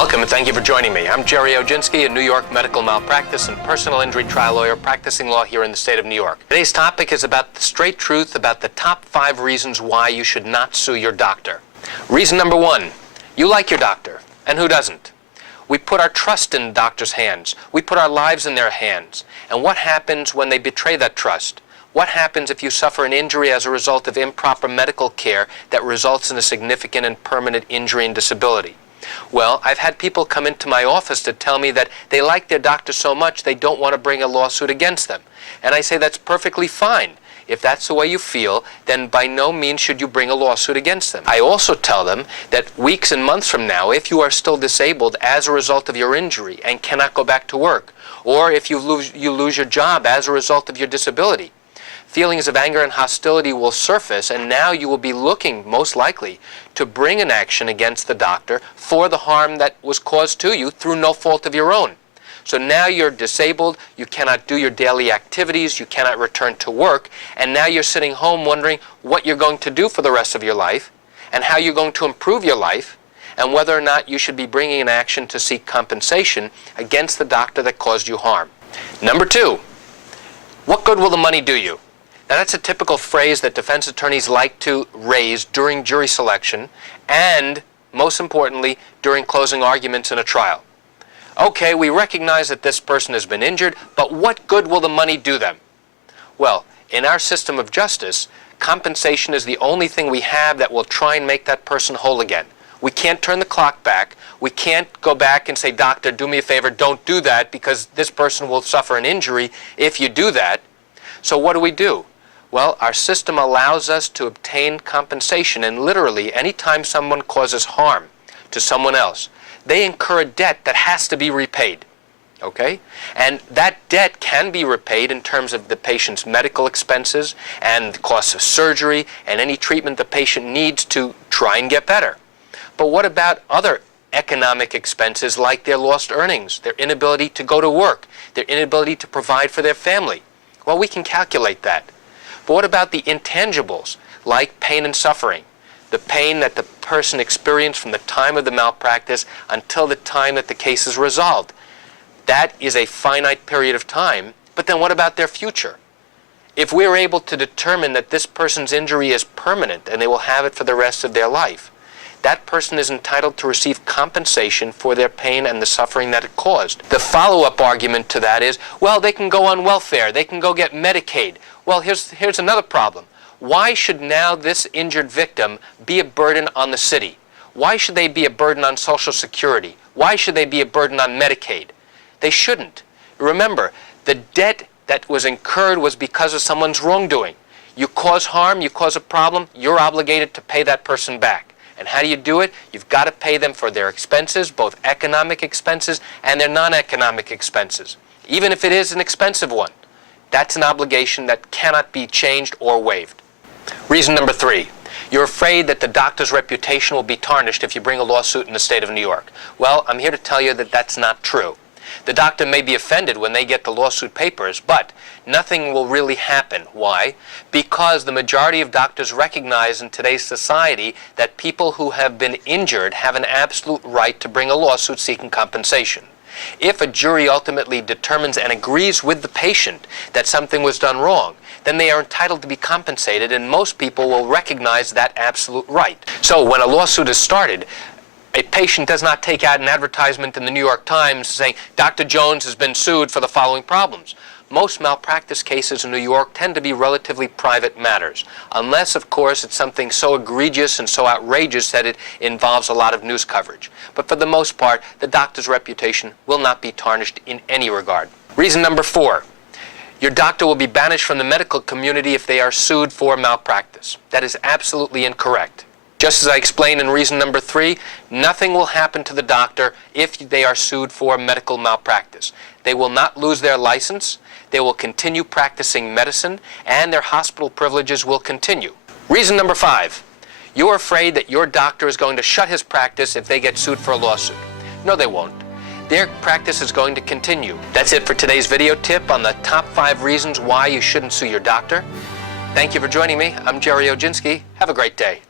Welcome and thank you for joining me. I'm Jerry Oginski, a New York medical malpractice and personal injury trial lawyer practicing law here in the state of New York. Today's topic is about the straight truth about the top 5 reasons why you should not sue your doctor. Reason number 1, you like your doctor, and who doesn't? We put our trust in doctors' hands. We put our lives in their hands. And what happens when they betray that trust? What happens if you suffer an injury as a result of improper medical care that results in a significant and permanent injury and disability? Well, I've had people come into my office to tell me that they like their doctor so much they don't want to bring a lawsuit against them. And I say that's perfectly fine. If that's the way you feel, then by no means should you bring a lawsuit against them. I also tell them that weeks and months from now, if you are still disabled as a result of your injury and cannot go back to work, or if you lose your job as a result of your disability, feelings of anger and hostility will surface, and now you will be looking, most likely, to bring an action against the doctor for the harm that was caused to you through no fault of your own. So now you're disabled, you cannot do your daily activities, you cannot return to work, and now you're sitting home wondering what you're going to do for the rest of your life, and how you're going to improve your life, and whether or not you should be bringing an action to seek compensation against the doctor that caused you harm. Number 2, what good will the money do you? Now, that's a typical phrase that defense attorneys like to raise during jury selection and, most importantly, during closing arguments in a trial. Okay, we recognize that this person has been injured, but what good will the money do them? Well, in our system of justice, compensation is the only thing we have that will try and make that person whole again. We can't turn the clock back. We can't go back and say, doctor, do me a favor, don't do that, because this person will suffer an injury if you do that. So what do? Well, our system allows us to obtain compensation, and literally, anytime someone causes harm to someone else, they incur a debt that has to be repaid, okay? And that debt can be repaid in terms of the patient's medical expenses and the costs of surgery and any treatment the patient needs to try and get better. But what about other economic expenses like their lost earnings, their inability to go to work, their inability to provide for their family? Well, we can calculate that. But what about the intangibles, like pain and suffering? The pain that the person experienced from the time of the malpractice until the time that the case is resolved. That is a finite period of time, but then what about their future? If we're able to determine that this person's injury is permanent and they will have it for the rest of their life, that person is entitled to receive compensation for their pain and the suffering that it caused. The follow-up argument to that is, well, they can go on welfare, they can go get Medicaid. Well, here's another problem. Why should now this injured victim be a burden on the city? Why should they be a burden on Social Security? Why should they be a burden on Medicaid? They shouldn't. Remember, the debt that was incurred was because of someone's wrongdoing. You cause harm, you cause a problem, you're obligated to pay that person back. And how do you do it? You've got to pay them for their expenses, both economic expenses and their non-economic expenses, even if it is an expensive one. That's an obligation that cannot be changed or waived. Reason number 3, you're afraid that the doctor's reputation will be tarnished if you bring a lawsuit in the state of New York. Well, I'm here to tell you that that's not true. The doctor may be offended when they get the lawsuit papers, but nothing will really happen. Why? Because the majority of doctors recognize in today's society that people who have been injured have an absolute right to bring a lawsuit seeking compensation. If a jury ultimately determines and agrees with the patient that something was done wrong, then they are entitled to be compensated, and most people will recognize that absolute right. So when a lawsuit is started, a patient does not take out an advertisement in the New York Times saying, Dr. Jones has been sued for the following problems. Most malpractice cases in New York tend to be relatively private matters, unless, of course, it's something so egregious and so outrageous that it involves a lot of news coverage. But for the most part, the doctor's reputation will not be tarnished in any regard. Reason number 4, your doctor will be banished from the medical community if they are sued for malpractice. That is absolutely incorrect. Just as I explained in reason number 3, nothing will happen to the doctor if they are sued for medical malpractice. They will not lose their license, they will continue practicing medicine, and their hospital privileges will continue. Reason number 5, you're afraid that your doctor is going to shut his practice if they get sued for a lawsuit. No, they won't. Their practice is going to continue. That's it for today's video tip on the top 5 reasons why you shouldn't sue your doctor. Thank you for joining me. I'm Jerry Oginski. Have a great day.